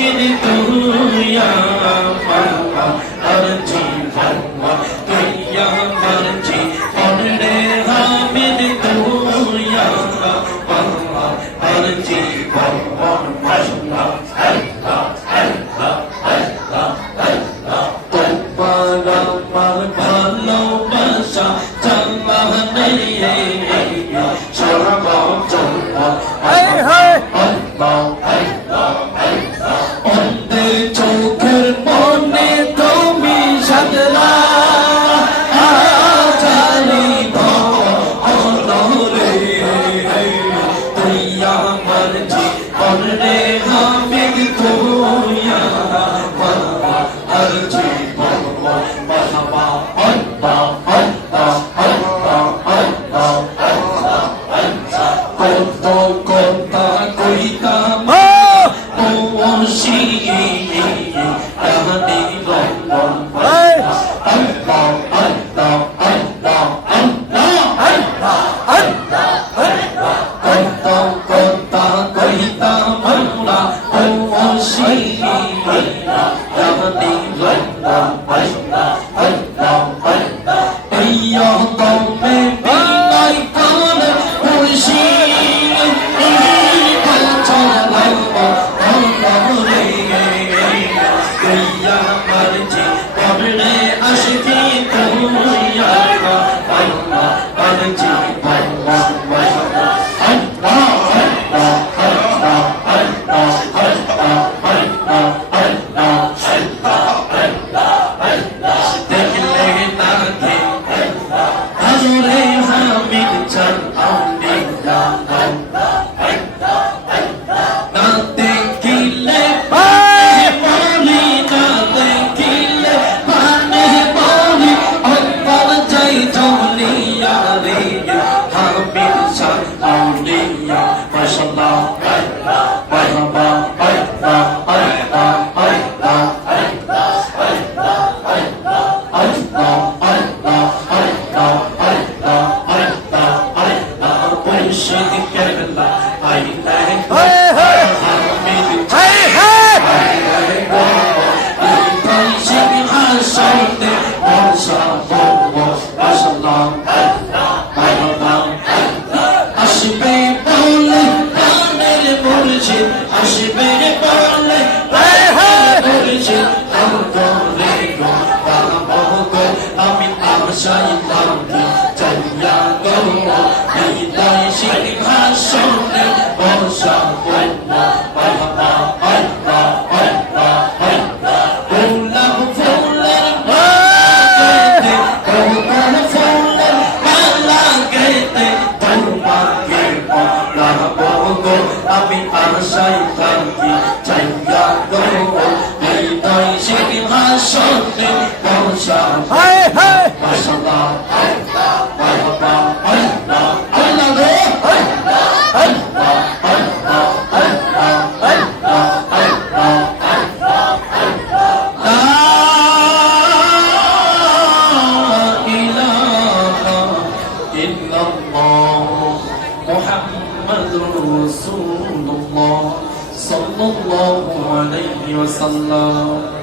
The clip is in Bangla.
মুর্শিদ তুই আমার জীবন তুই আমার জীবন রে হামিদ তুই আমার জীবন আল্লাহ আল্লাহ আল্লাহ আল্লাহ আল্লাহ তোমার আমার ভালোবাসা জানে সর্বজন্ম আল্লাহ অন্ধের চোখের মনে তুমি সাদরা জানিব অনরে তুই আমার জীবন রে হামিদ তুই আমার জীবন মারহাবা আল্লাহ আল্লাহ আল্লাহ আল্লাহ আল্লাহ আল্লাহ কত কথা কইতাম صلى الله عليه وسلم